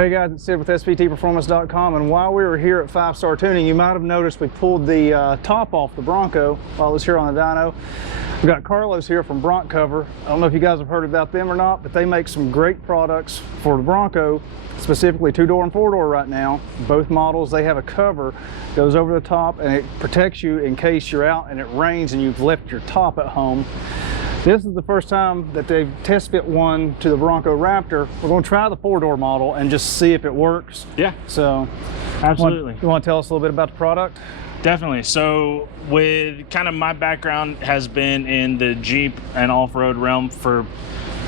Hey guys, it's Sid with SVTPerformance.com, and while we were here at 5-Star Tuning, you might have noticed we pulled the top off the Bronco while it was here on the dyno. We've got Carlos here from BronCover. I don't know if you guys have heard about them or not, but they make some great products for the Bronco, specifically 2-door and 4-door right now. Both models, they have a cover, goes over the top, and it protects you in case you're out and it rains and you've left your top at home. This is the first time that they've test fit one to the Bronco Raptor. We're going to try the 4-door model and just see if it works. Yeah. So, absolutely. You want to tell us a little bit about the product? Definitely. So, with kind of my background has been in the Jeep and off-road realm for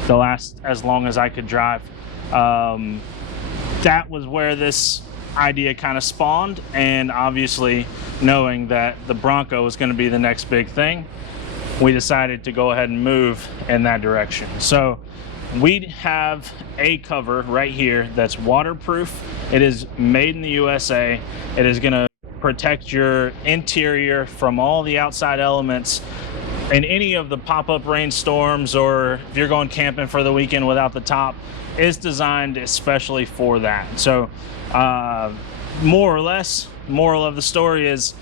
the last as long as I could drive. That was where this idea kind of spawned, and obviously knowing that the Bronco was going to be the next big thing, we decided to go ahead and move in that direction. So we have a cover right here that's waterproof. It is made in the USA. It is going to protect your interior from all the outside elements in any of the pop-up rainstorms, or if you're going camping for the weekend without the top. It's designed especially for that. So more or less, moral of the story is,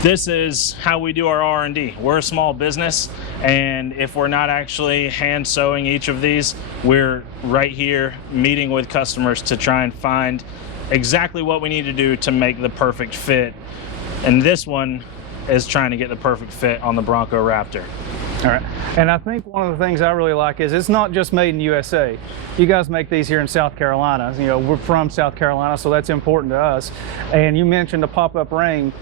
this is how we do our R&D. We're a small business, and if we're not actually hand sewing each of these, we're right here meeting with customers to try and find exactly what we need to do to make the perfect fit. And this one is trying to get the perfect fit on the Bronco Raptor. All right, and I think one of the things I really like is it's not just made in USA. You guys make these here in South Carolina. You know, we're from South Carolina, so that's important to us. And you mentioned the pop-up rain.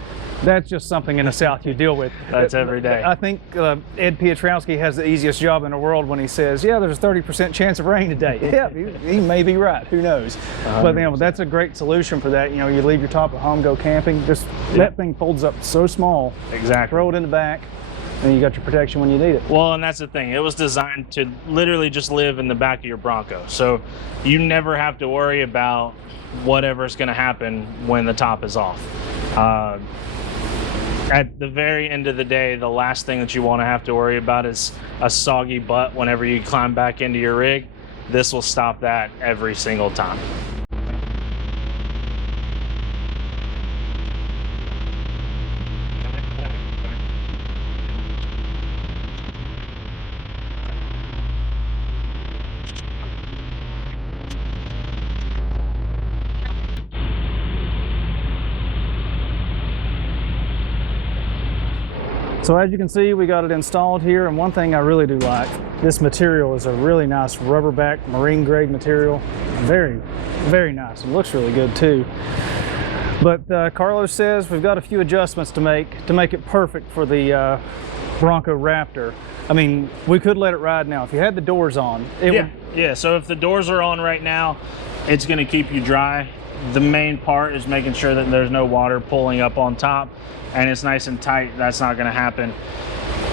That's just something in the South you deal with. That's every day. I think Ed Piotrowski has the easiest job in the world when he says, yeah, there's a 30% chance of rain today. Yeah, he may be right, who knows. 100%. But you know, that's a great solution for that. You know, you leave your top at home, go camping, just that thing folds up so small. Exactly. Throw it in the back, and you got your protection when you need it. Well, and that's the thing. It was designed to literally just live in the back of your Bronco. So you never have to worry about whatever's going to happen when the top is off. At the very end of the day, the last thing that you want to have to worry about is a soggy butt whenever you climb back into your rig. This will stop that every single time. So as you can see, we got it installed here, and one thing I really do like, this material is a really nice rubberback marine grade material. Very, very nice. It looks really good too. But Carlos says we've got a few adjustments to make it perfect for the Bronco Raptor. I mean, we could let it ride now. If you had the doors on, yeah. So if the doors are on right now, it's going to keep you dry. The main part is making sure that there's no water pulling up on top, and it's nice and tight. That's not going to happen.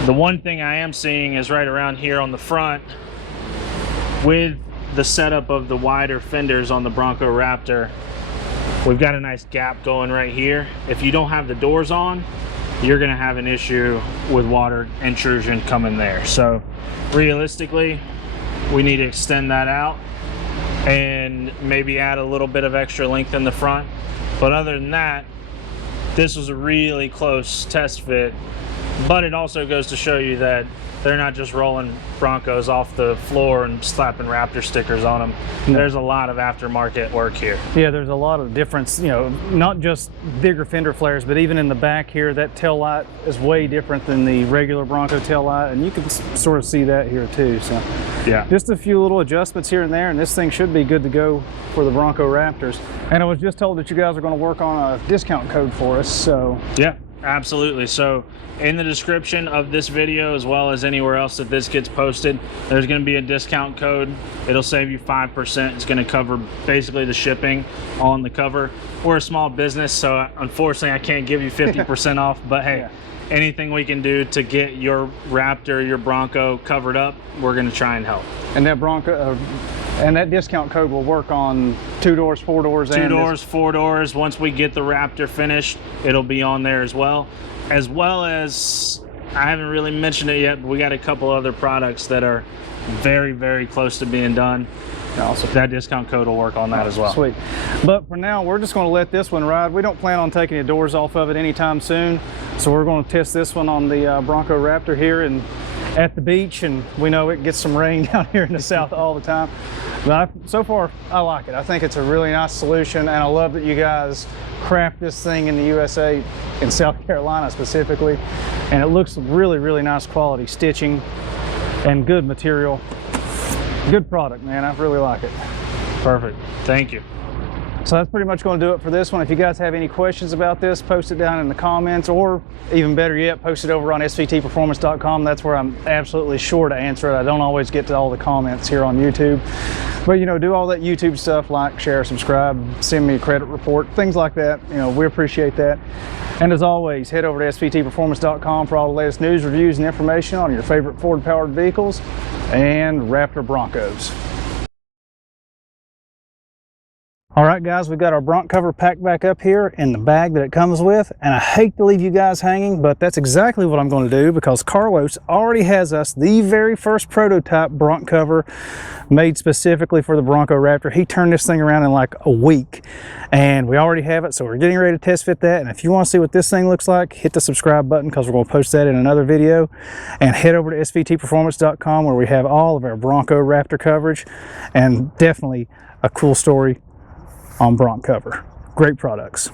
The one thing I am seeing is right around here on the front, with the setup of the wider fenders on the Bronco Raptor, we've got a nice gap going right here. If you don't have the doors on, you're going to have an issue with water intrusion coming there. So realistically, we need to extend that out and maybe add a little bit of extra length in the front. But other than that, this was a really close test fit. But it also goes to show you that they're not just rolling Broncos off the floor and slapping Raptor stickers on them. No. There's a lot of aftermarket work here. Yeah, there's a lot of difference, you know, not just bigger fender flares, but even in the back here, that tail light is way different than the regular Bronco tail light, and you can sort of see that here too. So yeah, just a few little adjustments here and there, and this thing should be good to go for the Bronco Raptors. And I was just told that you guys are going to work on a discount code for us, so yeah. Absolutely. So in the description of this video, as well as anywhere else that this gets posted, there's going to be a discount code. It'll save you 5%. It's going to cover basically the shipping on the cover. We're a small business, so unfortunately I can't give you 50% off, but hey, anything we can do to get your Raptor, your Bronco covered up, we're going to try and help. And that Bronco, and that discount code will work on 2 doors, 4 doors, and 2 doors, 4 doors. Once we get the Raptor finished, it'll be on there as well. As well as, I haven't really mentioned it yet, but we got a couple other products that are very, very close to being done. Awesome. That discount code will work on that as well. Sweet. But for now, we're just going to let this one ride. We don't plan on taking the doors off of it anytime soon. So we're going to test this one on the Bronco Raptor here and at the beach. And we know it gets some rain down here in the south all the time. But so far, I like it. I think it's a really nice solution. And I love that you guys craft this thing in the USA, in South Carolina specifically. And it looks really, really nice quality stitching and good material. Good product, man. I really like it. Perfect. Thank you. So that's pretty much going to do it for this one. If you guys have any questions about this, post it down in the comments, or even better yet, post it over on SVTPerformance.com. That's where I'm absolutely sure to answer it. I don't always get to all the comments here on YouTube. But, you know, do all that YouTube stuff, like, share, subscribe, send me a credit report, things like that. You know, we appreciate that. And as always, head over to SVTPerformance.com for all the latest news, reviews, and information on your favorite Ford-powered vehicles and Raptor Broncos. All right, guys, we've got our BronCover packed back up here in the bag that it comes with, and I hate to leave you guys hanging, but that's exactly what I'm going to do because Carlos already has us the very first prototype BronCover made specifically for the Bronco Raptor. He turned this thing around in like a week, and we already have it, so we're getting ready to test fit that. And if you want to see what this thing looks like, hit the subscribe button because we're going to post that in another video, and head over to SVTPerformance.com where we have all of our Bronco Raptor coverage, and definitely a cool story on BronCover. Great products.